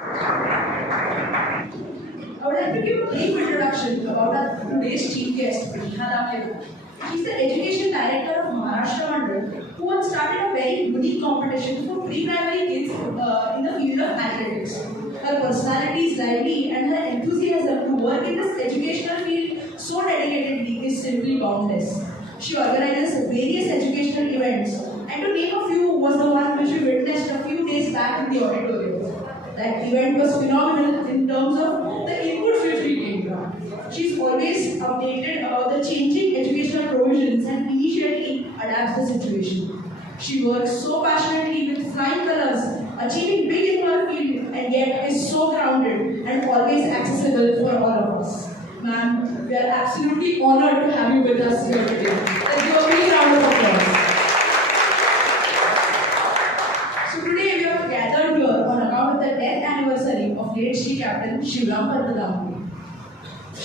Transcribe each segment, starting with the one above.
I would like to give a brief introduction about our today's chief guest, Neha Damle. She's the Education Director of Maharashtra Mandal, who had started a very unique competition for pre-primary kids in the field of athletics. Her personality is lively and her enthusiasm to work in this educational field so dedicatedly is simply boundless. She organizes various educational events, and to name a few was the one which we witnessed a few days back in the auditorium. That event was phenomenal in terms of the inputs which we gave. She's always updated about the changing educational provisions and immediately adapts the situation. She works so passionately with flying colors, achieving big in her field, and yet is so grounded and always accessible for all of us. Ma'am, we are absolutely honored to have you with us here today. Let's give a big round of applause. So today we are gathered here on account of the 10th anniversary of late Shri Captain Shivram Pant Damle.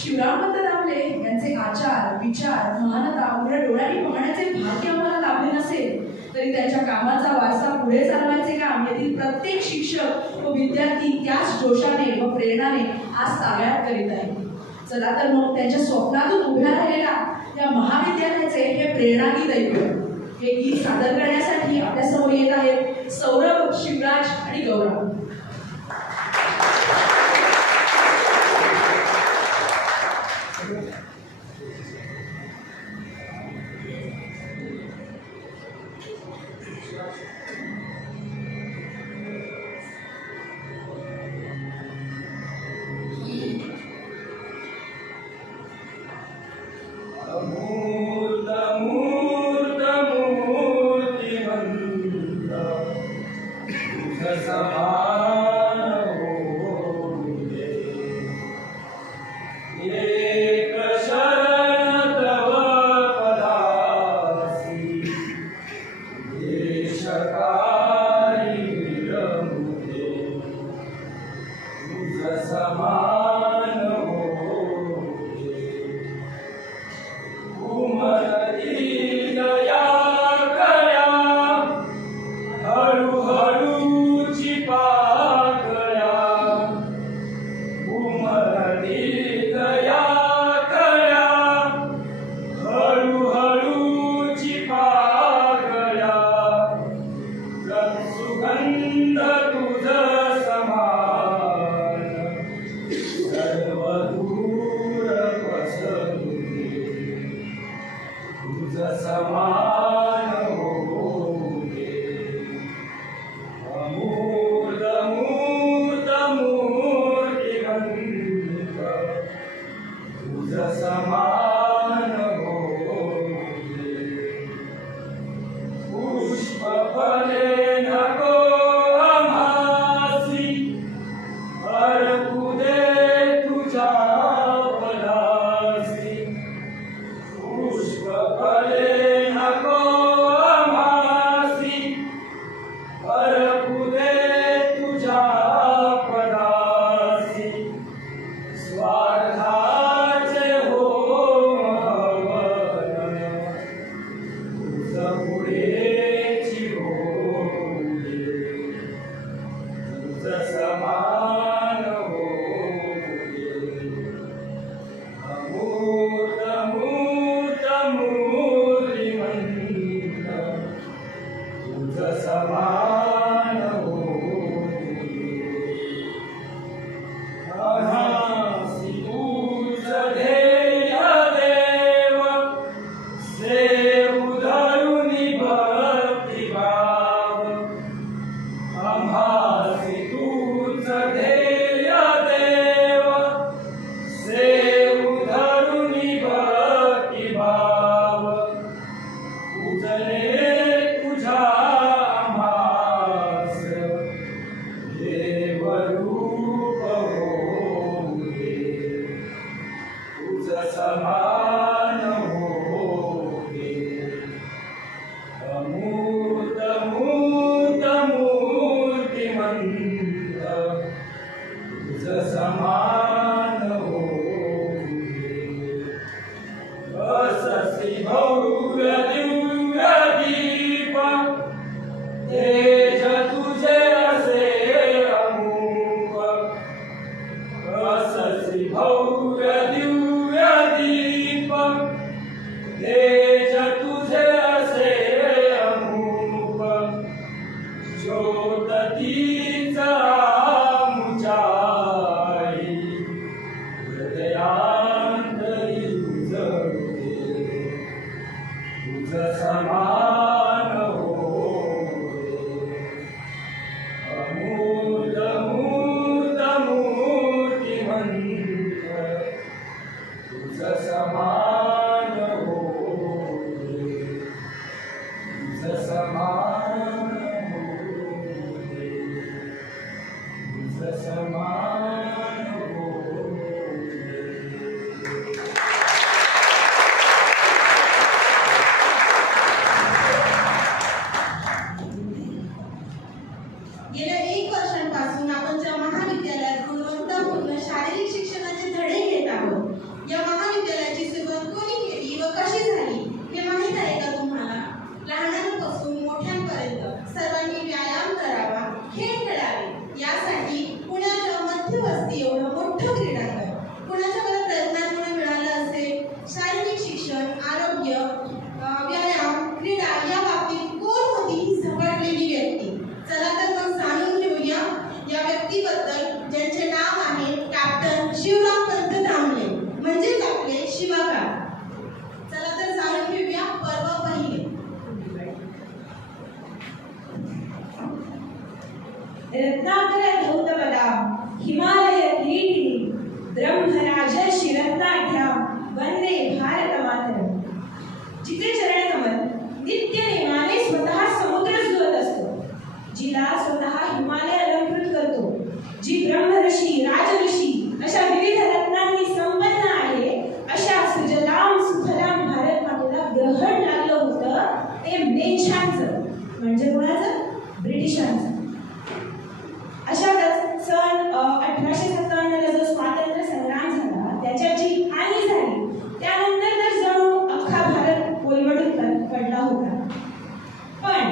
Shivram Pant Damle यांचे आचार, विचार, महानता उघड्या डोळ्यांनी पाहण्याचे भाग्य आम्हाला लाभले नसेल तरी त्यांच्या कामाचा वारसा पुढे चालवायचे काम येथील प्रत्येक शिक्षक व विद्यार्थी त्याच जोशाने व प्रेरणाने आज ताब्यात करीत आहे. चला तर मग त्यांच्या स्वप्नातून उभ्या राहिलेल्या या महाविद्यालयाचे हे प्रेरणागीत ऐकूया. हे गीत सादर करण्यासाठी आपल्या समोर येत आहेत सौरभ, शिवराज आणि गौरव. समान हो ज्योततीचा मुचाई हृदयांतरी उजळते तुझ समान होय अमूर्त मूर्त मूर्तिमंत तुझ समान होय तुझ समान समान गेल्या 1 वर्षांपासून आपण ज्या महाविद्यालयात गुणवत्तापूर्ण शारीरिक शिक्षणाचे धडे घेत आहोत, या महाविद्यालयाची सुरुवात कोणी केली व कशी झाली हे माहीत आहे का तुम्हाला? लहानांपासून मोठ्यांपर्यंत सर्वांनी व्यायाम करावा, खेळ खेळावे, यासाठी पुण्याच्या मध्यवस्ती एवढं मोठं क्रीडांगण कुणाच्या बऱ्या प्रयत्नांमुळे मिळालं असेल. शारीरिक शिक्षण, आरोग्य, व्यायाम, क्रीडा या बाबतीत कोण होती ही झपाटलेली व्यक्ती? चला तर मग जाणून घेऊया या व्यक्तीबद्दल, ज्यांचे नाव आहे कॅप्टन शिवरामपंत दामले, म्हणजेच आपले शिवाकाळ. चला तर जाणून घेऊया पर्व पहिले. रत्नाकर धौतपदा हिमालय किरीटिनी ब्रह्मराज शिरत्नाढ्या वंदे भारत मातरम. जिचे चरणकमल नित्य नेमाने स्वतः समुद्रच धुवत असतो, जिला स्वतः हिमालय अलंकृत करतो, जी ब्रह्मऋषी, राजऋषी अशा विविध रत्नांनी संपन्न आहे, अशा सुजलाम सुफलाम भारत मातेला ग्रहण लागलं होतं ते म्लेच्छांचं, म्हणजे कोणाचं? ब्रिटिशांचं. अशातच सन 1857ला जो स्वातंत्र्य संग्राम झाला, त्याच्यात जी हानी झाली, त्यानंतर तर जणू अख्खा भारत कोलमडून पडला होता. पण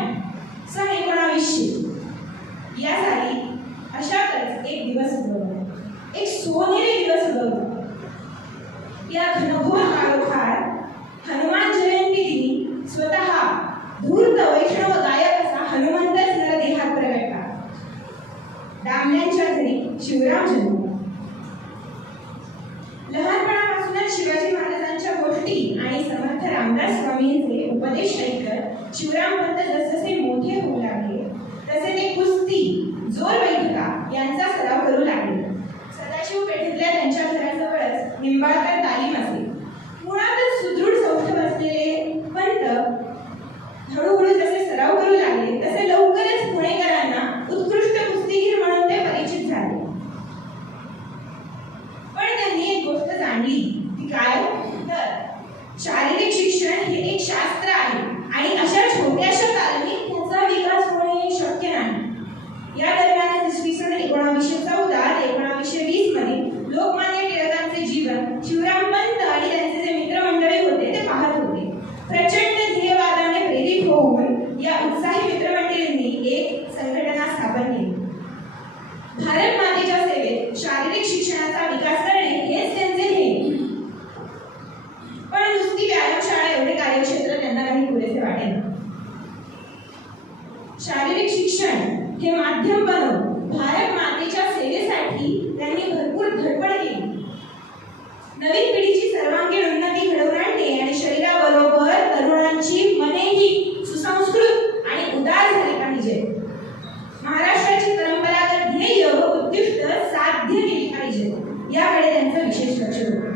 सन 1900 या साली अशातच एक दिवस उगवला, एक सोनेरी दिवस उगवला. या घनघोर काळोखात हनुमान जयंती दिनी स्वतः धूर्त वैष्णव गायक असा हनुमंतच नरदेहात प्रगटला. दामल्यांच्या घरी शिवराम जन्मला. लहानपणापासूनच शिवाजी महाराजांच्या गोष्टी आणि समर्थ रामदास स्वामींचे उपदेश ऐकत शिवरामपंत जसजसे मोठे होऊ लागले, तसे ते कुस्ती, जोर बैठका यांचा सराव करू लागले. सदाशिव पेठेतल्या त्यांच्या घराजवळच निंबाळकर तालीम असे. मुळातच सुदृढ सौष्ठव असलेले पंत हळूहळू जसे सराव करू लागले, तसे लवकरच पुणेकरांना उत्कृष्ट कुस्तीगीर म्हणून ते परिचित झाले. पण त्यांनी एक गोष्ट जाणली, ती काय? तर शारीरिक शिक्षण हे एक शास्त्र आहे आणि अशा छोट्याशा तालमीत त्याचा विकास होणे शक्य नाही. या दरम्यान इसवी सन 1914 ते 1920 मध्ये लोकमान्य टिळकांचे जीवन शिवरामपंत आणि त्यांचे जे मित्रमंडळी होते ते पाहत होते. प्रचंड ध्येयवादाने प्रेरित होऊन या उत्साही मित्रमंडळींनी एक संघटना स्थापन केली. भारत मातेच्या सेवेत शारीरिक शिक्षणाचा विकास करणे हेच त्यांचे ध्येय. पण नुसती व्यायामशाळा एवढे कार्यक्षेत्र त्यांना काही पुरेसे वाटेना. शारीरिक शिक्षण हे माध्यम बनवून भारत मातेच्या सेवेसाठी त्यांनी भरपूर धडपड केली. नवीन पिढीची सर्वांगीण उन्नती घडवून आणणे आणि शरीराबरोबर तरुणांची मनेही सुसंस्कृत आणि उदार झाली पाहिजे. महाराष्ट्राची परंपरागत ध्येय व उद्दिष्ट साध्य केली पाहिजे, याकडे त्यांचं विशेष लक्ष होतं.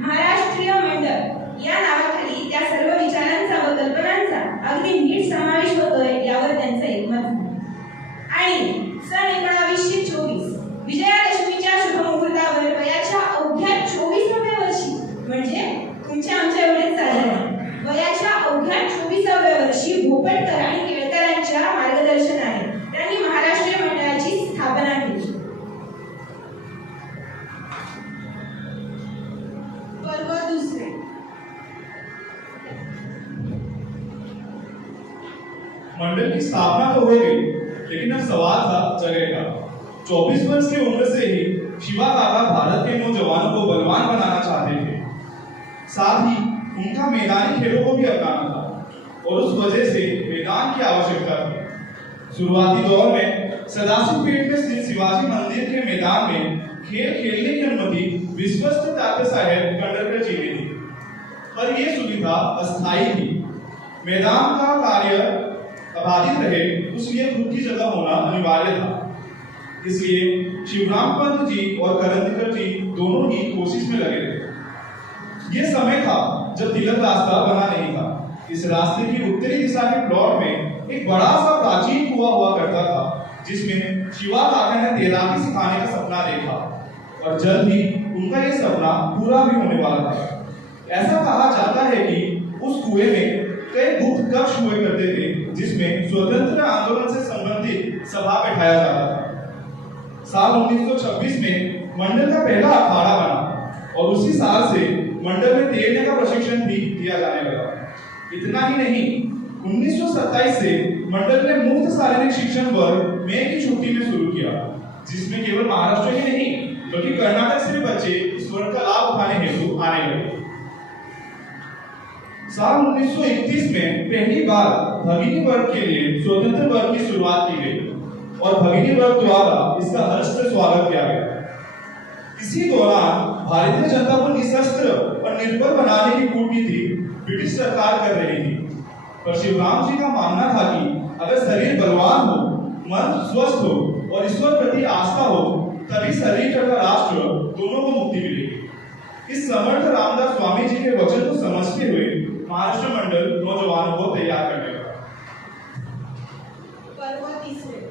महाराष्ट्रीय मंडळ या नावाखाली त्या सर्व विचारांचा व कल्पनांचा अगदी नीट समावेश होतोय, यावर त्यांचं एकमत झालं. आणि सन 1924 विजयादशमीच्या शुभमुहूर्तावर वयाच्या अवघ्या 24व्या वर्षी, म्हणजे तुमच्या आमच्या एवढेच साधारण वयाच्या अवघ्या 24व्या वर्षी भोपटकर आणि केळकरांच्या मार्गदर्शनाने त्यांनी महाराष्ट्रीय मंडळाची स्थापना केली. पर्व दुसरे. मंडल की स्थापना तो हो गई, लेकिन अब सवाल था जगह का। 24 वर्ष की उम्र से ही शिवा काका भारत के नौजवानों को बलवान बनाना चाहते थे, साथ ही उनका मैदानी खेलों को भी अपनाना था और उस वजह से मैदान की आवश्यकता थी। शुरुआती दौर में सदाशिव पेट में स्थित शिवाजी मंदिर के मैदान में खेल खेलने की अनुमति विश्वस्त तात्यासाहेब कंडरकर जी ने दी, पर यह सुविधा अस्थायी थी। मैदान का कार्य बाधित रहे, इसलिए खुद की जगह होना अनिवार्य था। इसलिए शिवराम पंत जी और करंदीकर जी दोनों ही कोशिश में लगे थे। यह समय था जब तिलक रास्ता बना नहीं था। इस रास्ते की उत्तरी दिशा के प्लॉट में एक बड़ा सा प्राचीन कुआं हुआ करता था, जिसमें शिवा काका ने तैराकी सिखाने का सपना देखा और जल्द ही उनका यह सपना पूरा भी होने वाला था। ऐसा कहा जाता है कि उस कुएं में कई गुप्त कक्ष हुए करते थे, जिसमें स्वतंत्र आंदोलन से संबंधित सभा बैठाया जाता था। साल 1926 में मंडल का पहला अखाड़ा बना और उसी साल से मंडल में तैरने का प्रशिक्षण भी दिया जाने लगा। इतना ही नहीं, 1927 से मंडल ने मुफ्त शारीरिक शिक्षण वर्ग मई की छुट्टी में शुरू किया, जिसमें केवल महाराष्ट्र ही नहीं बल्कि कर्नाटक से भी बच्चे इस वर्ग का लाभ उठाने हेतु आने लगे। साल 1931 में पहली बार भगिनी वर्ग के लिए स्वतंत्र वर्ग की शुरुआत की गई और भगिनी वर्ग द्वारा इसका हर्ष से स्वागत किया गया। इसी दौरान भारतीय जनता को निशस्त्र और निर्भर बनाने की कूटनीति ब्रिटिश सरकार कर रही थी, पर शिवराम जी का मानना था कि अगर शरीर बलवान हो, मन स्वस्थ हो और ईश्वर प्रति आस्था हो, तभी शरीर तथा राष्ट्र दोनों को मुक्ति मिलेगी। इस समर्थ रामदास स्वामी जी के वचन को समझते हुए महाराष्ट्र मंडल नौजवानों को तैयार करने लगा। पर्व तिसरे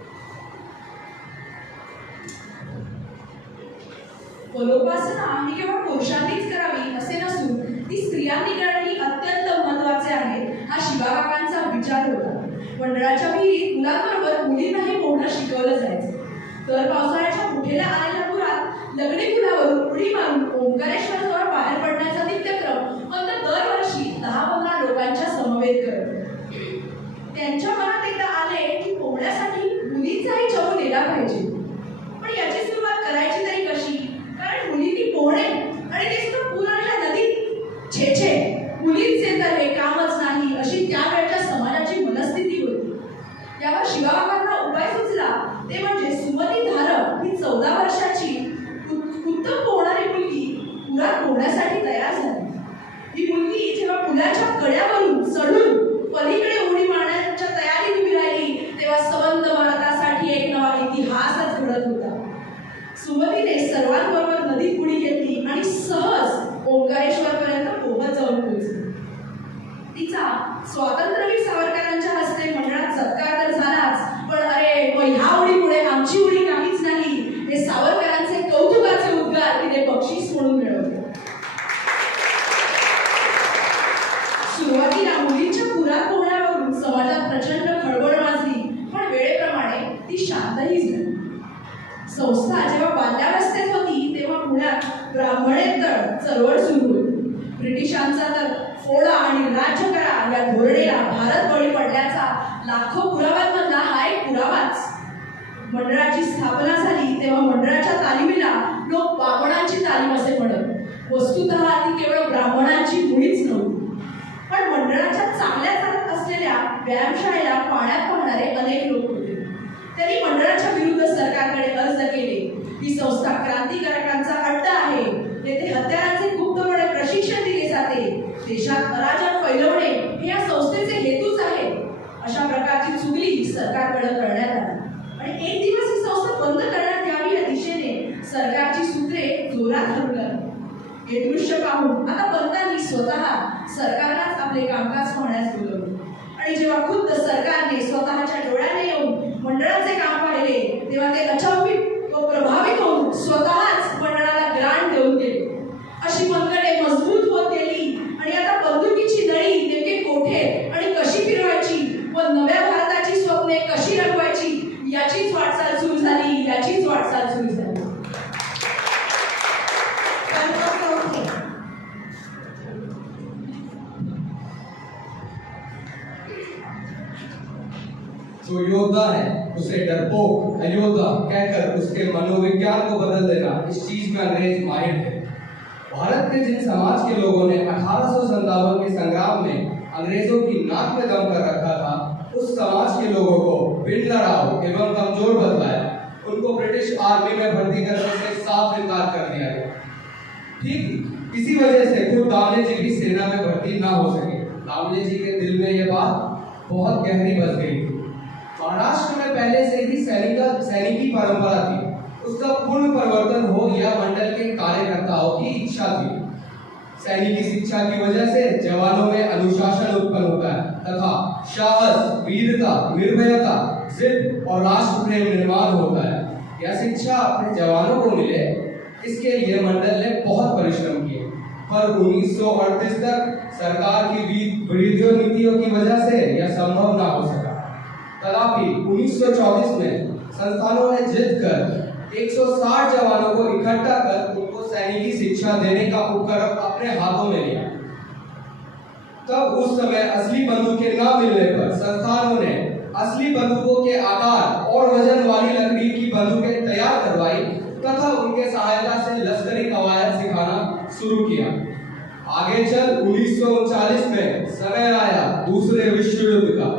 फलोपासना ही केवळ पुरुषांनीच करावी असे नसून ती स्त्रियांनी करणे अत्यंत महत्त्वाचे आहे, हा शिवाकाकांचा विचार होता। मंडळाच्या विहिरीत मुलांबरोबर मुलींनाही पोहणं शिकवलं जायचं। तर पावसाळ्याच्या मुठेला आलेल्या पुरात लग्नी पुलावरून उडी मारून ओंकारेश्वराजवळ बाहेर पडण्याचा नित्यक्रम अंत दरवर्षी 10-15 लोकांच्या समवेत करत। त्यांच्या मनात एकदा आले की पोहण्यासाठी मुलींचाही चमू दिला पाहिजे, पण याची सुरुवात करायची तरी कशी? कारण मुलींनी पोहणे आणि ते सुद्धा पुराच्या नदीत छे मुलींचे तर हे कामच नाही, अशी त्यावेळच्या समाजाची मनस्थिती होती। यावर शिवाकाकांना उपाय सुचला, ते म्हणजे सुमती धारक ही 14 वर्षाची उत्तम पोहणारी मुलगी पुरात पोहण्यासाठी तयार झाली। ही मुलगी जेव्हा पुलाच्या कड्यावरून चढून पलीकडे उडी मारण्याच्या तयारीत उभी राहिली, तेव्हा संबंध भारतासाठी एक नवा इतिहासच घडत होता। सुमतीने सर्वांबरोबर नदीत उडी घेतली आणि सहज ओंकारेश्वरपर्यंत पोहत जाऊन पोहोचली। तिचा स्वातंत्र्यवीर सावरकरांच्या हस्ते मंडळात सत्कार तर झालाच, पण अरे मग ह्या उडीमुळे आमची उडी काहीच नाही, हे सावरकरांचे कौतुकाचे उद्गार तिने बक्षीस म्हणून मिळवले। सुरुवातीला मुलींच्या पुरात पोहण्यावरून समाजात प्रचंड खळबळ माजली, पण वेळेप्रमाणे ती शांतही झाली। संस्था जेव्हा बाल्यावस्थेत होती तेव्हा पुण्यात ब्राह्मणेतर चळवळ सुरू होती। ब्रिटिशांचा तर फोडा आणि राज्य करा या धोरणेला भारत बळी पडल्याचा लाखो पुराव्यांमधला हा एक पुरावाच। मंडळाची स्थापना झाली तेव्हा मंडळाच्या तालिमीला लोक ब्राह्मणांची तालीम असे म्हणत। वस्तुतः ती केवळ ब्राह्मणांची मुळीच नव्हती, पण मंडळाच्या चांगल्या चालत असलेल्या व्यायामशाळेला पाण्यात पाहणारे अनेक लोक होते। त्यांनी मंडळाच्या विरुद्ध सरकारकडे अर्ज केले। ही संस्था क्रांतिकारकांचा अड्डा आहे, येथे हत्यारांचे गुप्तपणे प्रशिक्षण दिले जाते, देशात अराजक फैलवणे हे या संस्थेचे हेतूच आहे। अशा प्रकारची चुगली सरकारकडे करण्यात आली आणि एक दिवस ही संस्था बंद करण्यात यावी या दिशेने सरकारची सूत्रे जोरात हलू लागली। हे दृश्य पाहून आता पंतांनी स्वतः सरकारलाच आपले कामकाज पाहण्यास बोलवले आणि जेव्हा खुद्द सरकारने स्वतःच्या डोळ्याने येऊन मंडळाचे काम पाहिले, तेव्हा ते अचंबित व प्रभावित होऊन स्वतःच मंडळाला ग्रांट देऊन गेले। अशी मंडळे मजबूत होत गेली आणि आता बंदुकीची नळी नेमके कोठे आणि कशी फिरवायची व नव्या भारताची स्वप्ने कशी रंगवायची याचीच वाटचाल सुरू झाली। जो योद्धा है उसे डरपोक अयोद्धा कहकर उसके मनोविज्ञान को बदल देना, इस चीज में अंग्रेज माहिर थे। भारत के जिन समाज के लोगों ने 1857 के संग्राम में अंग्रेजों की नाक में दम कर रखा था, उस समाज के लोगों को बिन लड़ाऊ एवं कमजोर बतलाया। उनको ब्रिटिश आर्मी में भर्ती करने से साफ इनकार कर दिया गया। ठीक इसी वजह से खुद दामले जी भी सेना में भर्ती ना हो सके। दामले जी के दिल में यह बात बहुत गहरी बस गई थी। महाराष्ट्र में पहले से ही सैनिकी परंपरा थी। उसका पूर्ण परिवर्तन हो यह मंडल के कार्यकर्ताओं की इच्छा थी। सैनिकी शिक्षा की वजह से जवानों में अनुशासन उत्पन्न होता है तथा साहस, वीरता, निर्भयता, जिद और राष्ट्र प्रेम निर्माण होता है। यह शिक्षा अपने जवानों को मिले, इसके लिए मंडल ने बहुत परिश्रम किए, पर 1938 तक सरकार की विरोधी नीतियों की वजह से यह संभव ना हो सका। तथापि 1934 में संस्थानों ने जिद कर 160 जवानों को इकट्ठा कर उनको सैनिकी शिक्षा देने का उपक्रम अपने हाथों में लिया। तब उस समय असली बंदूकें न मिलने पर संस्थानों ने असली बंदूकों के आकार और वजन वाली लकड़ी की बंदूकें तैयार करवाई तथा उनके सहायता से लश्करी कवायद सिखाना शुरू किया। आगे चल 1939 में समय आया दूसरे विश्व युद्ध का।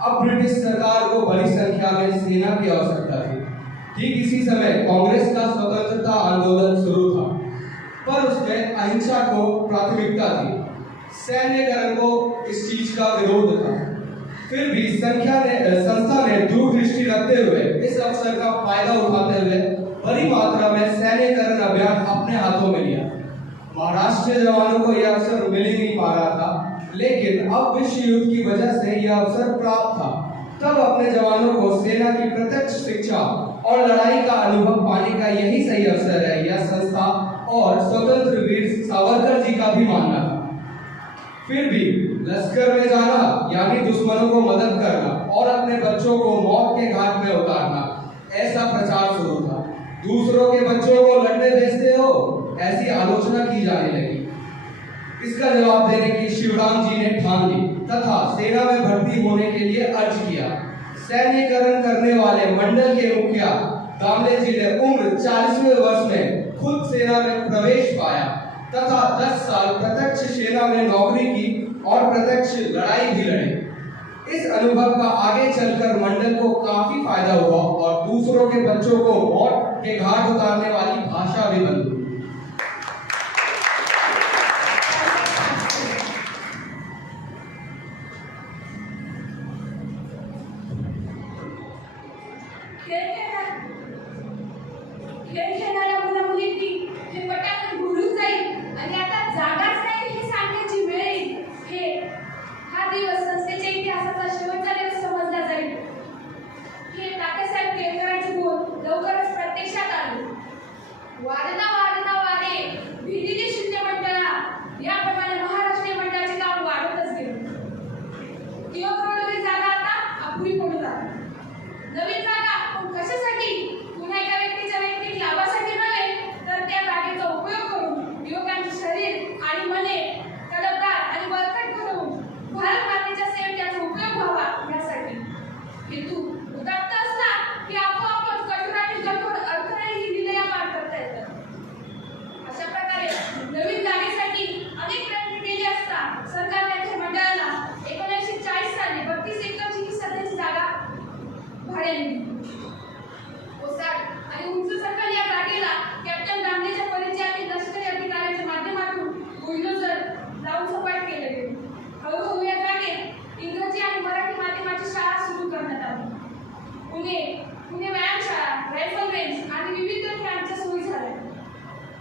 अब ब्रिटिश सरकार को बड़ी संख्या में सेना की आवश्यकता थी। ठीक इसी समय कांग्रेस का स्वतंत्रता आंदोलन शुरू था, पर उसमें अहिंसा को प्राथमिकता थी। सैन्यकरण को इस चीज का विरोध था। फिर भी संस्था ने दूरदृष्टि रखते हुए इस अवसर का फायदा उठाते हुए बड़ी मात्रा में सैन्यकरण अभियान अपने हाथों में लिया। महाराष्ट्र जवानों को यह अवसर मिल ही नहीं पा रहा था, लेकिन अब विश्व युद्ध की वजह से यह अवसर प्राप्त था। तब अपने जवानों को सेना की प्रत्यक्ष शिक्षा और लड़ाई का अनुभव पाने का यही सही अवसर है, यह संस्था और स्वतंत्र वीर सावरकर जी का भी मानना था। फिर भी लश्कर में जाना यानी दुश्मनों को मदद करना और अपने बच्चों को मौत के घाट में उतारना, ऐसा प्रचार शुरू था। दूसरों के बच्चों को लड़ने भेजते हो, ऐसी आलोचना की जाने लगी। इसका जवाब देने की शिवराम जी ने ठान ली तथा सेना में भर्ती होने के लिए अर्ज किया। सैन्यकरण करने वाले मंडल के मुखिया दामले जी ने उम्र 40वें वर्ष में खुद सेना में प्रवेश पाया तथा 10 साल प्रत्यक्ष सेना में नौकरी की और प्रत्यक्ष लड़ाई भी लड़ी। इस अनुभव का आगे चलकर मंडल को काफी फायदा हुआ और दूसरों के बच्चों को मौत के घाट उतारने वाली भाषा भी बन गई। खेळ खेळणाऱ्या मुला मुलींनी हे पटापट भुलून जाईल आणि आता जागाच नाही हे सांगण्याची वेळ येईल। हा दिवस संस्थेच्या इतिहासाचा शेवटचा दिवस समजला जाईल। हे तात्यासाहेब केळकरांचे बोल लवकरच प्रत्यक्षात आले। वादना वादना वादे भिलेली शिंदे मंडळा, याप्रमाणे महाराष्ट्रीय मंडळाचे काम वाढतच गेले। किंवा जागा आता अपुरी पडू लागली। नवीन जागा पण कशासाठी? पुन्हा एका व्यक्तीच्या वैयक्तिक लाभासाठी नव्हे, तर त्या जागेचा उपयोग करून युवकांचे शरीर आणि मने तडफदार आणि बळकट बनवून भारत मातेच्या सेवेचा उपयोग व्हावा यासाठी। हेतू उदात्त असला की आपोआपच कठोर आणि कठोर अडथळेही विलया पार करता येतात। अशा प्रकारे नवीन जागेसाठी अनेक प्रयत्न केले असता सरकार त्यांच्या मंडळाला 1940 साली 32 एकरची ही सध्याची जागा भाड्याने दिली। ओसाड आणि उंच सकल या जागेला कॅप्टन गांधीच्या परिचयातील लष्करी अधिकाऱ्यांच्या माध्यमातून बुलडोझर लावून सपाट केले गेले। हळूहळू या जागेत इंग्रजी आणि मराठी माध्यमाची शाळा सुरू करण्यात आली। पुणे व्यायामशाळा, रायफल रेंज आणि विविध खेळांच्या सोयी झाल्या।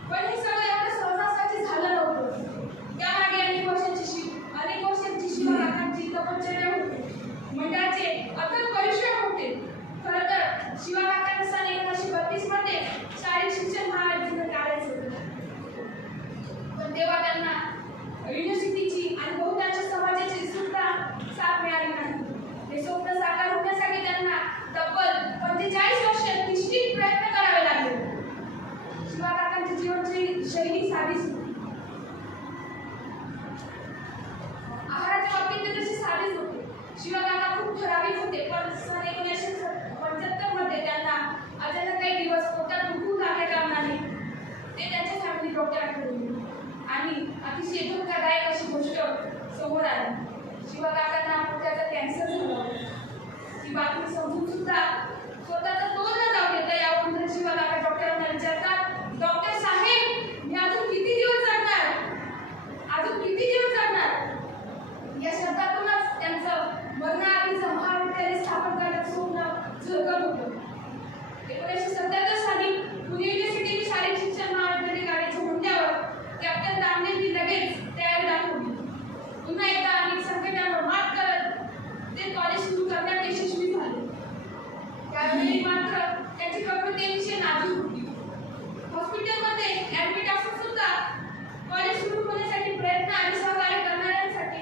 पण हे सगळं एवढं सहजासहजी झालं नव्हतं। त्यामागे अनेक वर्षांची शिवकाकांची तपश्चर्या होती, मंडळाचे अथक परिश्रम होते। खरं तर शिवकाकांना सन 1932 मध्ये शारीरिक शिक्षण महाविद्यालय काढायचे होते, पण तेव्हा त्यांना युनिव्हर्सिटीची आणि बहुतांश समाजाची सुद्धा साथ मिळाली नाही। हे स्वप्न साकार होण्यासाठी त्यांना तब्बल 45 वर्ष निश्चित प्रयत्न करावे लागले। शिवकाकांची जीवनशैली साधीच होती। आहाराच्या बाबतीत ते तसे साधेच होते। शिवकाका खूप ठराविक होते, पण सन 1975 मध्ये त्यांना अचानक काही दिवस पोटात दुखू लागल्या कारणाने ते त्यांच्या फॅमिली डॉक्टरांकडे गेले आणि अतिशय धोकादायक अशी गोष्ट समोर आली। शिवकाकांना पोटाचा कॅन्सर झाला। ही बातमी समजून सुद्धा स्वतःचा तोल न जाऊ देता यावरून शिवा काका डॉक्टरांना विचारतात, डॉक्टर साहेब मी अजून किती दिवस जगणार, अजून किती दिवस जगणार? या शब्दातूनच त्यांचं मरणाआधीचं महाविद्यालय स्थापन करण्याचं स्वप्न झळकत होतं. 1977 साली पुणे युनिव्हर्सिटीने शारीरिक शिक्षण महाविद्यालय काढायचं म्हणल्यावर कॅप्टन दामलेंनी लगेच तयारी दाखवली. पुन्हा एकदा अनेक संकटांवर मात करत ते कॉलेज सुरू करण्यात यशस्वी झाले. त्यावेळी मात्र त्याची प्रकृती अतिशय नाजूक होती. हॉस्पिटलमध्ये ऍडमिट असून सुद्धा कॉलेज सुरू होण्यासाठी प्रयत्न आणि सहकार्य करणाऱ्यांसाठी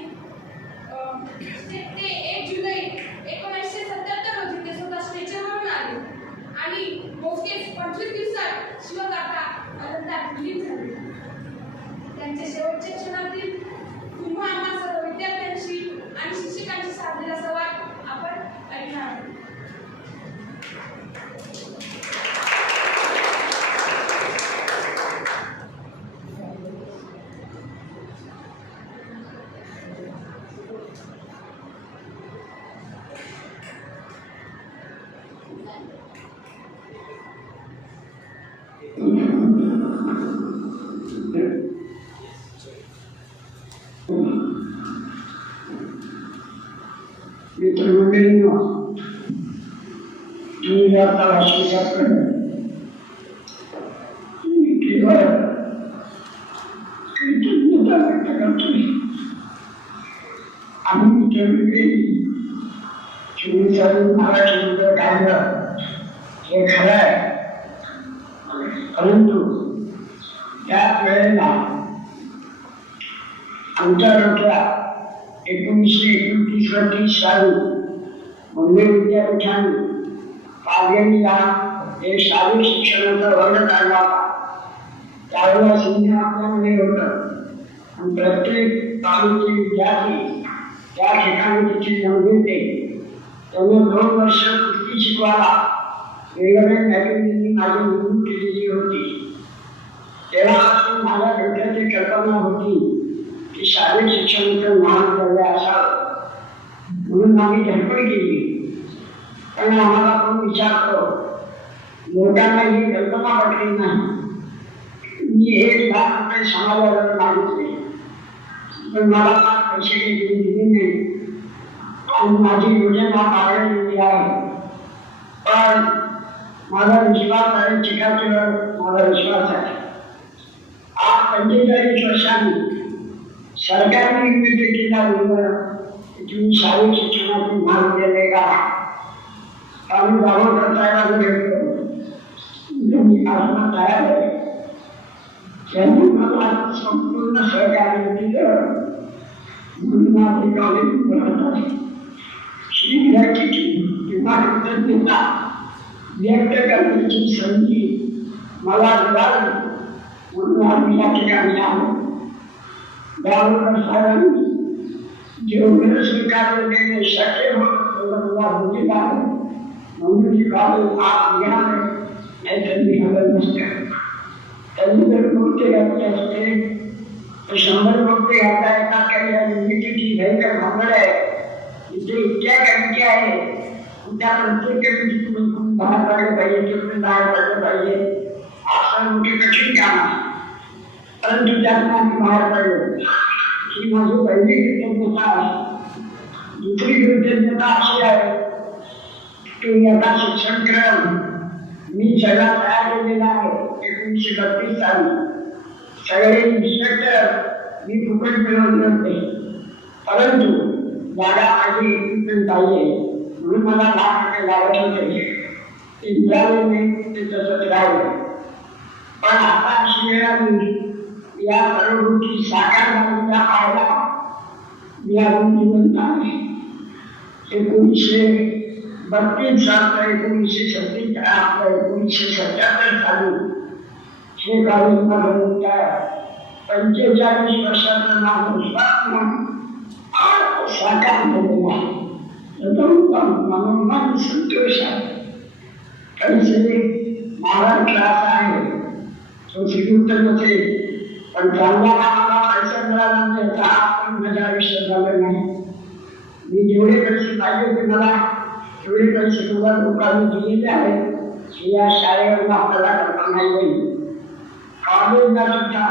ते 1 जुलै 1977 रोजी ते स्वतः स्ट्रेचरवरून आले आणि मोजकेच 25 दिवसात शिवकाका अनंतात विलीन झाले. त्यांच्या शेवटच्या क्षणातील तुम्हा आम्हा सर्व विद्यार्थ्यांशी आणि शिक्षकांशी साधलेला संवाद आपण ऐकणार आहोत. मित्रमंडळींनो, मी आता वाचल्याकडे केवळ कृतज्ञता व्यक्त करतोय. आम्ही मित्रमंडळी मराठी काढलं हे खरं आहे, परंतु त्याच वेळेला आमच्या डोक्यात 1929 साली मुंबई विद्यापीठाने पालघरला हे शारीरिक शिक्षणाचा वर्ग काढला होता. त्यावेळेला सिंह आपल्यामध्ये होतं आणि प्रत्येक तालुक्याचे विद्यार्थी त्या ठिकाणी तिथे जमले होते. त्यांनी 2 वर्ष कुस्ती शिकवायला वेगवेगळ्या मॅगझिननी माझी निवडणूक केलेली होती. तेव्हापासून माझ्या डोक्यात एक कल्पना होती की शारीरिक शिक्षणाचं महाविद्यालय असावं, म्हणून आम्ही धडपड केली. पण आम्हाला कोण विचारतो, लोकांना ही कल्पना पटली नाही. मी 1 लाख रुपये समाजाला मागितले, पण मला पैसे दिले नाही आणि माझी योजना मागवलेली आहे. पण माझा विश्वास आहे, चिकाटीवर माझा विश्वास आहे. आज 45 वर्षांनी सरकारने निर्णय केला तुम्ही शारीरिक शिक्षणाची महाविद्यालय का आम्ही दाखवता तयार भेटतो, मी असणं तयार आहे. त्यांनी मला संपूर्ण सहकार्य दिलं, म्हणून आपली कॉलेज बनवतात. ही ग्रॅटिट्यूड किंवा कृतज्ञता व्यक्त करण्याची संधी मला मिळाली, म्हणून आम्ही या ठिकाणी आलो. गावकर साहेबांनी जेवढं स्वीकारलं गेले शक्य होत म्हणून ही कॉलेज आज निघाले, नाही तर निघालं नसतं. त्यांनी जर मूर्ती घातली असते तर 100 मूर्ती घालता येतात काही युनिटीची भयंकर भांगड आहे. इथे इतक्या कमिटी आहे, त्या प्रत्येक कमिटीतून बाहेर पडलं पाहिजे, तिथून बाहेर पडलं पाहिजे, असं मोठे कठीण काम आहे. परंतु त्यातून आम्ही बाहेर पडलो. ही माझी पहिली कृतज्ञता आहे. दुसरी कृतज्ञता अशी आहे की याचा शिक्षणक्रम मी सगळा तयार केलेला आहे. 1932 साली सगळे इन्स्ट्रक्टर मी फुकट मिळवले होते, परंतु जागा माझी इक्विपमेंट पाहिजे म्हणून मला ₹1,00,000 लागत होते. ते मिळाले नाही, ते तसंच राहिले. पण आता अशी वेळ आली, या सर्व गोष्टी साकार झालेल्या पाहायला मी अजून जिवंत आहे. 1932 साल 1977 साली हे कॉलेज माझं 45 वर्षाचं माझं स्वप्न साकार झालेलं आहे. मला संतोष आहे. कधी महाराज क्लास आहे तो श्रीयुक्त नसेल, पण चांगल्या कामाला पैसा मिळाला नाही तर आपण माझ्या आयुष्यात झालं नाही. मी जेवढे पैसे पाहिजे ते मला एवढे पैसे तुला लोकांनी दिलेले आहेत हे या शाळेवर आपल्याला कल्पना येईल. कॉलेजला सुद्धा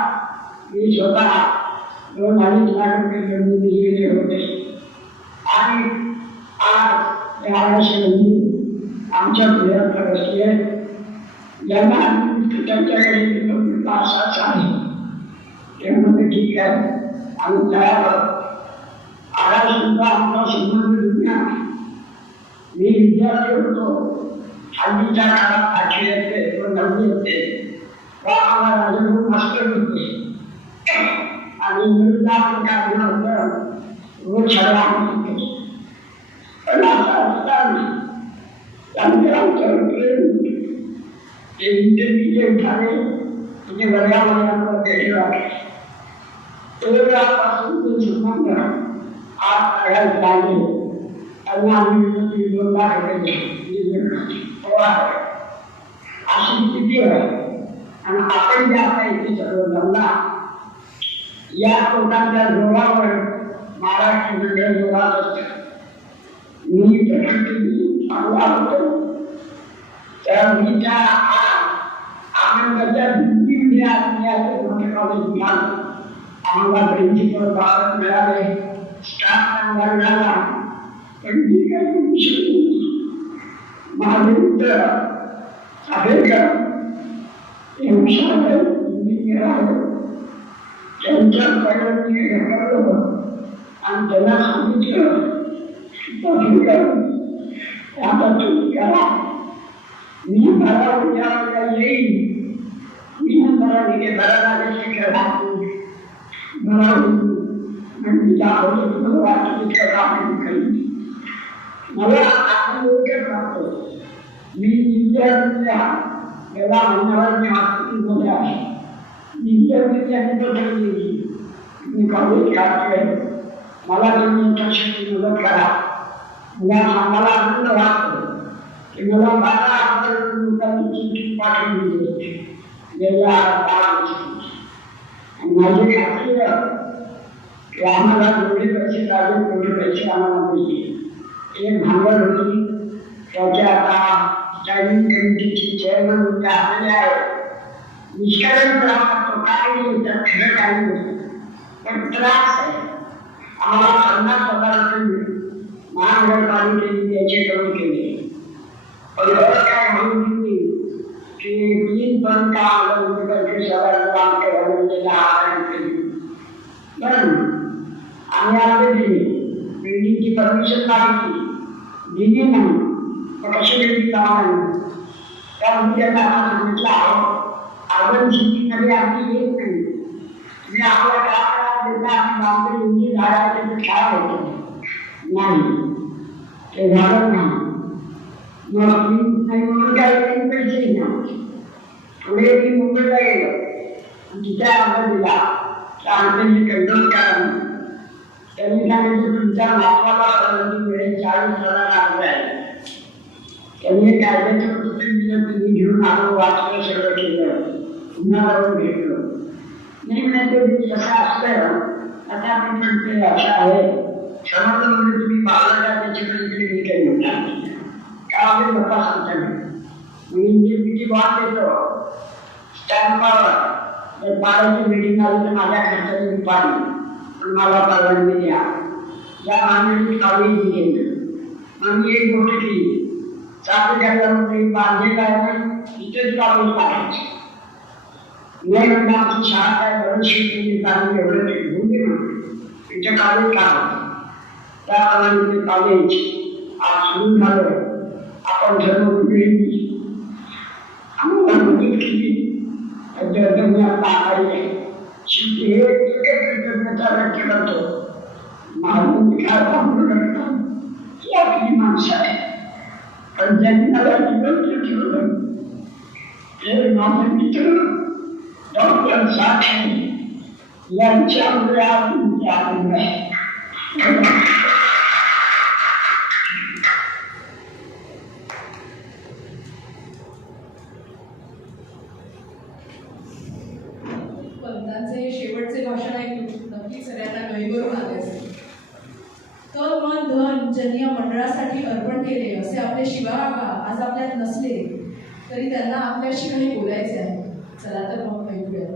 मी स्वतः 2-2.5 लाख रुपये जमीन दिलेले होते आणि आज यावर्षी आमच्या प्रयत्न असले ज्यांना त्यांच्याकडे असाच आहे ते म्हणजे ठीक आहे आम्ही तयार आज सुद्धा आमचा संबंध दुनिया मी विद्यार्थी होतो हल्लीच्या काळात 8वी येते व 9वी येते व आम्हाला राजगुरू मास्टर होते आणि विरुद्धा प्रकारनं होतं रोज शाळा होते. पण आता असताना त्यांचे आमच्यावर प्रेम ते इंटरव्ह्यू झाले म्हणजे बऱ्या वयावर भेटला तेव्हापासून ते संबंध आज करायला लागले आणि आम्ही 2 लाख अशी स्थिती आहे. आणि आपण जे आता इथे सर्व जमला या लोकांच्या जोरावर महाराष्ट्र मंडळ जोरात असतं. मी प्रकृती चांगला होतो तर मी त्या आनंदाच्या दिंडी कॉलेज मिळालं. आम्हाला प्रिन्सिपल बाबत मिळाले, स्टाफ चांगला मिळाला. पण मी काही करू शकतो माझे मित्र आंबेडकर हे हुशार इंजिनियर आहेत. त्यांच्याकडे मी ढकललं आणि त्यांना सांगितलं आता तुम्ही करा मी मला उद्या येईल मी मला भरायला शिकला मला म्हणजे आवडत वाटत मला आनंद वाटतो. मी विद्यार्थ्यांच्या याला म्हणण्यावर हॉस्पिटलमध्ये आहे. विद्यार्थ्यांनी बदलली मी कॉलेज काढतोय मला तुम्ही इंटरशिपची मदत करा. मला आनंद वाटतो की मला 12,000 लोकांची चिठ्ठी पाठवली होती गेल्या 10 वर्षांची. माझी खात्री की आम्हाला जेवढे पैसे लागले तेवढे पैसे आम्हाला मिळतील. एक भांडवल होती त्याच्या आता स्टँडिंग कमिटीची चेअरमन उद्या आलेले आहे. निष्कारण करतो काय नाही तर खरं काही नाही पण त्रास आहे. आम्हाला 50,000 रुपये महानगरपालिकेने त्याच्याकडून केले. पण काय म्हणून दिली की 3 पण का काम केली बरं आम्ही आपले दिली बिल्डिंगची परमिशन मागितली दिली नाही. मग कशी दिली का नाही त्यामुळे त्यांना सांगितलं आहे अर्बन सिटीमध्ये आम्ही येत नाही. तुम्ही आपल्या काळात देता आम्ही बांबे उंची झाडाचे खेळ होतो नाही ते झालं नाही. मग नाही म्हणून काही पैसे नाही. पुढे मी मुंबईला गेलो आणि तिच्या अर्ज दिला तर आमचे कंट्रोल करा. त्यांनी सांगितलं तुमच्या नातवाला मिळेल 40,000 अर्ज आहे. त्यांनी कायद्याचं पुस्तक दिलं तुम्ही घेऊन आलो वाचलं सगळं केलं पुन्हा जाऊन भेटलो नाही म्हणजे कसं असतं. आता आपण म्हणते असं आहे समजलं म्हणजे तुम्ही बाळाला त्याच्याकडे इकडे मी काही म्हणणार का आम्ही गप्पा सांगता नाही. इंजिनियरची बात देतो स्टॅम्पावर पाडायची मिटिंग आली तर माझ्या खर्चाने मी पाडली पण मला परवानगी द्या. या मागणी काढून गेलं. मग मी एक गोष्ट केली चालू घातल्यामुळे बांधलेलं आहे इथेच काढून पाडायचे नाही म्हणजे आमची शाळा काय बरंच शिकलेली चांगली एवढं ते घेऊन दे म्हणून इथे काढून काढायचं. त्याप्रमाणे ते कॉलेज आज सुरू झालं. आपण सर्व पिढी आम्हाला मदत केली त्याच्याबद्दल आपला आभारी आहे. शेवटी हे कृतज्ञता व्यक्त करतो माझं काय सांगू शकतो की आपली माणसं आहे. पण ज्यांनी मला जिवंत ठेवलं ते माझे मित्र डॉक्टर साठे यांच्यामुळे आपण आनंद आहे. पंतांचे शेवटचे भाषण ऐकून नक्की सगळ्यांना गहिवरून आले असेल. तन मन धन ज्यांनी या मंडळात मंडळासाठी अर्पण केले असे आपले शिवाकाका आज आपल्यात नसले तरी त्यांना आपल्याशी काही बोलायचे आहे. चला तर मग ऐकूया.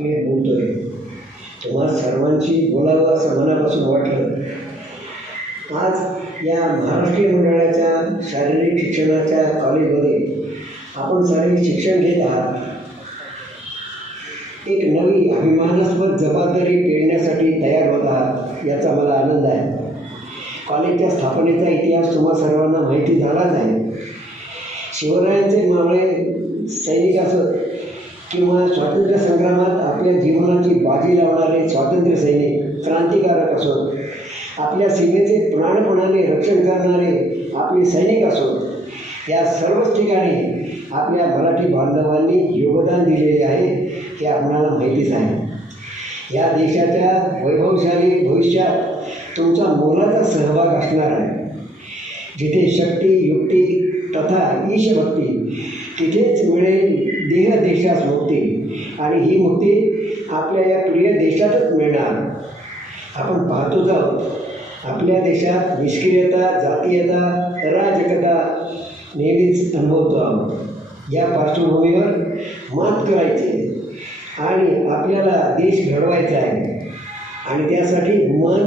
मी बोलतोय, तुम्हा सर्वांची बोलावं असं मनापासून वाटलं. आज या महाराष्ट्रीय मंडळाच्या शारीरिक शिक्षणाच्या कॉलेजमध्ये आपण सारे शिक्षण घेत आहात. एक नवी अभिमानास्पद जबाबदारी पेलण्यासाठी तयार होत आहात याचा मला आनंद आहे. कॉलेजच्या स्थापनेचा इतिहास तुम्हा सर्वांना माहिती झालाच आहे. शिवरायांचे मावळे सैनिक असत किंवा स्वातंत्र्य संग्रामात आपल्या जीवनाची बाजी लावणारे स्वातंत्र्य सैनिक, क्रांतिकारक असोत, आपल्या सीमेचे प्राणपणाने रक्षण करणारे आपले सैनिक असोत, या सर्वच ठिकाणी आपल्या मराठी बांधवांनी योगदान दिलेले आहे हे आपणाला माहितीच आहे. या देशाच्या वैभवशाली भविष्यात तुमचा मोलाचा सहभाग असणार आहे. जिथे शक्ती, युक्ती तथा ईशभक्ती तिथेच मिळेल देह देशास मुक्ती, आणि ही मुक्ती आपल्या या प्रिय देशातच मिळणार. आपण पाहतोच आहोत आपल्या देशात निष्क्रियता, जातीयता, अराजकता नेहमीच अनुभवतो आहोत. या पार्श्वभूमीवर मात करायचे आणि आपल्याला देश घडवायचा आहे, आणि त्यासाठी मन,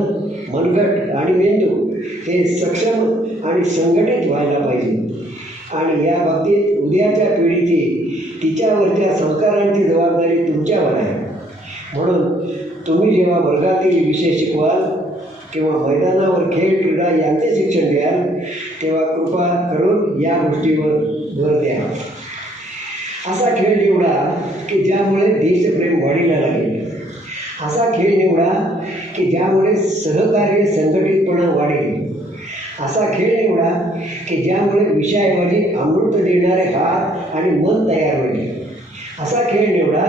मनगट आणि मेंदू हे सक्षम आणि संघटित व्हायला पाहिजे. आणि या बाबतीत उद्याच्या पिढीची तिच्यावरच्या संस्कारांची जबाबदारी तुमच्यावर आहे. म्हणून तुम्ही जेव्हा वर्गातील विषय शिकवाल किंवा मैदानावर खेळ, क्रीडा यांचे शिक्षण द्याल तेव्हा कृपा करून या गोष्टीवर भर द्या. असा खेळ निवडा की ज्यामुळे देशप्रेम वाढीला लागेल. असा खेळ निवडा की ज्यामुळे सहकार्य, संघटितपणा वाढेल. असा खेळ निवडा की ज्यामुळे विषयाऐवजी अमृत देणारे हात आणि मन तयार होईल. असा खेळ निवडा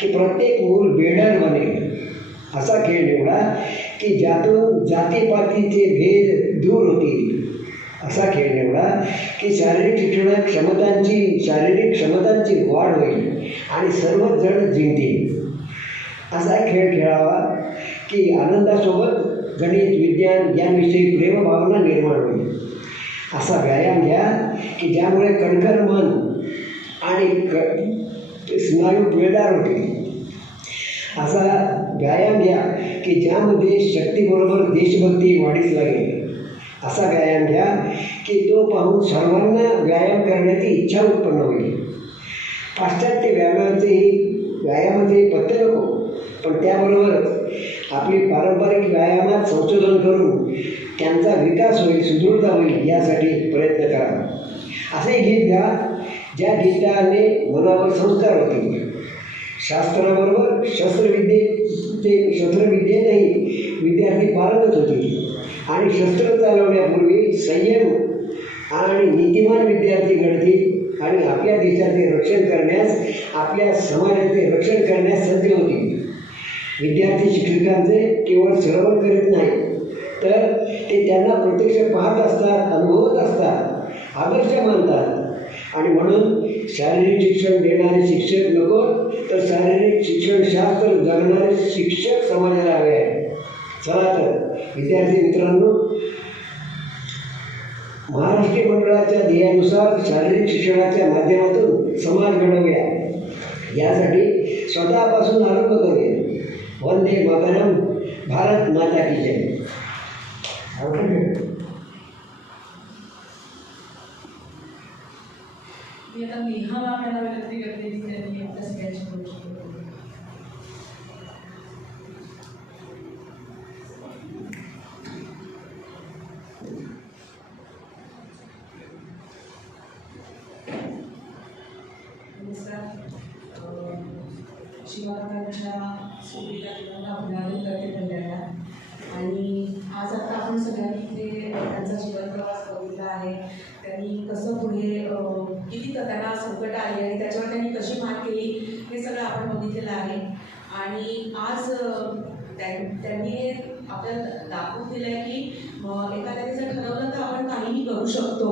की प्रत्येक मूल बेडर बनेल. असा खेळ निवडा की ज्यातून जातीपातीचे भेद दूर होतील. असा खेळ निवडा की शारीरिक क्षमतांची वाढ होईल आणि सर्वच जण जिंकतील. असा खेळ खेळावा की आनंदासोबत गणित, विज्ञान यांविषयी प्रेमभावना निर्माण होईल. असा व्यायाम घ्या की ज्यामुळे कणखर मन आणि स्नायू पिळदार होतील. असा व्यायाम घ्या की ज्यामध्ये शक्तीबरोबर देशभक्ती वाढीस लागेल. असा व्यायाम घ्या की तो पाहून सर्वांना व्यायाम करण्याची इच्छा उत्पन्न होईल. पाश्चात्य व्यायामाचे पथ्य नको, पण त्याबरोबरच आपली पारंपरिक व्यायामात संशोधन करून त्यांचा विकास होईल, सुदृढता होईल यासाठी प्रयत्न करा. असे गीत गा ज्या गीताने मनावर संस्कार होतील. शास्त्राबरोबर शस्त्रविद्येतही विद्यार्थी पारंगत होतील आणि शस्त्र चालवण्यापूर्वी संयम आणि नीतिमान विद्यार्थी घडतील आणि आपल्या देशाचे रक्षण करण्यास, आपल्या समाजाचे रक्षण करण्यास सज्ज होतील. विद्यार्थी शिक्षकांचे केवळ श्रवण करीत नाही तर ते त्यांना प्रत्यक्ष पाहत असतात, अनुभवत असतात, आदर्श मानतात. आणि म्हणून शारीरिक शिक्षण देणारे शिक्षक नको, तर शारीरिक शिक्षणशास्त्र जगणारे शिक्षक समाजाला हवे आहे. चला तर विद्यार्थी मित्रांनो, महाराष्ट्रीय मंडळाच्या ध्येयानुसार शारीरिक शिक्षणाच्या माध्यमातून समाज घडवूया. यासाठी स्वतःपासून आरंभ करूया. वंदे मातरम. भारत माता की जय. मी आता नेहा मॅम यांना विनंती करते की त्यांनी आपल्या सगळ्यांची गोष्ट शिवाकाकांच्या सोबीला त्यांना अभिवादन करते पहिल्यांदा. आणि आज आता आपण सगळ्यांनी इथे त्यांचा जीवन प्रवास बघितला आहे. त्यांनी कसं पुढे किती त्यांना संकट आली आणि त्याच्यावर त्यांनी कशी मात केली हे सगळं आपण बघितलेलं आहे. आणि आज त्यांनी आपल्याला दाखवून दिलं आहे की एखाद्याने जर ठरवलं तर आपण काहीही करू शकतो.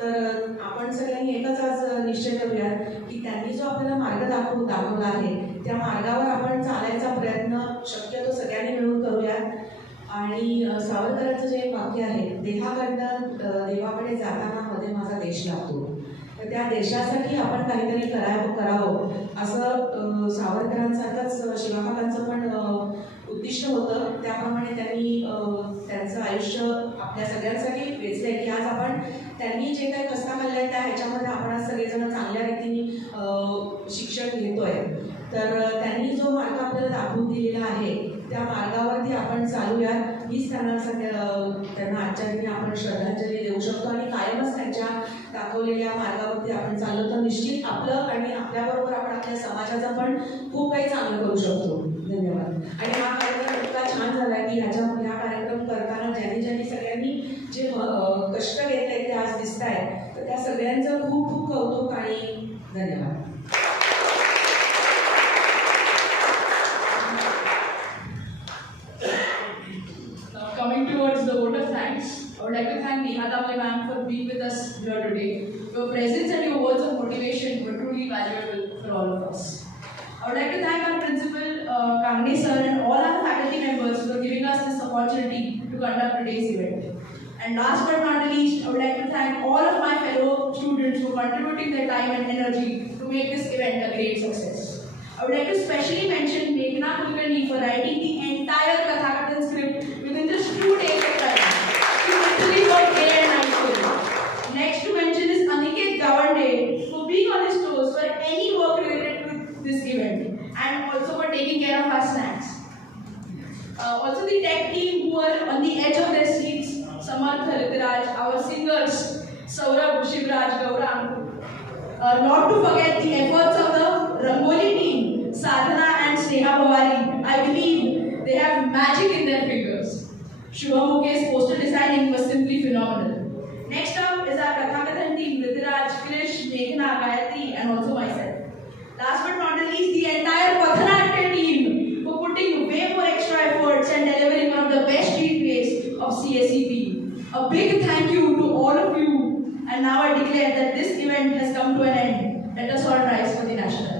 तर आपण सगळ्यांनी एकच आज निश्चय करूया की त्यांनी जो आपल्याला मार्ग दाखवला आहे त्या मार्गावर आपण चालायचा प्रयत्न शक्यतो सगळ्यांनी मिळून करूया. आणि सावरकरांचं जे एक वाक्य आहे, देहाकडनं देवाकडे जाताना मध्ये माझा देश लागतो, तर त्या देशासाठी आपण काहीतरी करावं असं सावरकरांसारखंच शिवाकाकांचं पण उद्दिष्ट होतं. त्याप्रमाणे त्यांनी त्यांचं आयुष्य आपल्या सगळ्यांसाठी वेचलंय की आज आपण त्यांनी जे काही कष्ट काढले त्या ह्याच्यामध्ये आपण आज सगळेजण चांगल्या रीतीने शिक्षण घेतोय. तर त्यांनी जो मार्ग आपल्याला दाखवून दिलेला आहे त्या मार्गावरती आपण चालूया, हीच त्यांना आजच्या दिनी आपण श्रद्धांजली देऊ शकतो. आणि कायमच त्यांच्या दाखवलेल्या मार्गावरती आपण चाललो तर निश्चित आपलं आणि आपल्याबरोबर आपण आपल्या समाजाचं पण खूप काही चांगलं करू शकतो. धन्यवाद. आणि हा कार्यक्रम इतका छान झाला की ह्या कार्यक्रम करताना ज्यांनी सगळ्यांनी जे कष्ट घेतले ते आज दिसत आहे, तर त्या सगळ्यांचं खूप खूप कौतुक आणि धन्यवाद. Coming towards the vote of thanks, I would like to thank Neha ma'am for being with us here today. Your presence and your words of motivation were truly valuable for all of us. I would like to thank our principal, Kangni sir, and all our faculty members for giving us this opportunity to conduct today's event. And last but not the least, I would like to thank all of my fellow students for contributing their time and energy to make this event a great success. I would like to specially mention Meghna Kulkarni for writing the entire Kathakathan script within just 2 days of time. She literally worked day and night for it. Next to mention is Aniket Gawande for being on his toes for any work related to this event and also for taking care of our snacks. Also the tech team who are on the edge of their seats, Samarth Ritiraj, our singers, Saurabh, Shivraj, Gaurang. Not to forget the efforts of the Rangoli team, Sadhana and Sneha Bawari. I believe they have magic in their fingers. Shubham Mukesh's poster designing was simply phenomenal. Next up is our Kathakathan team, Ritiraj, Krish, Meghna, Gayatri and also myself. Last but not the least, the entire Pathanatya team for putting way more extra efforts and delivering one of the best street plays of CSEP. A big thank you to all of you. And now I declare that this event has come to an end. Let us all rise for the national.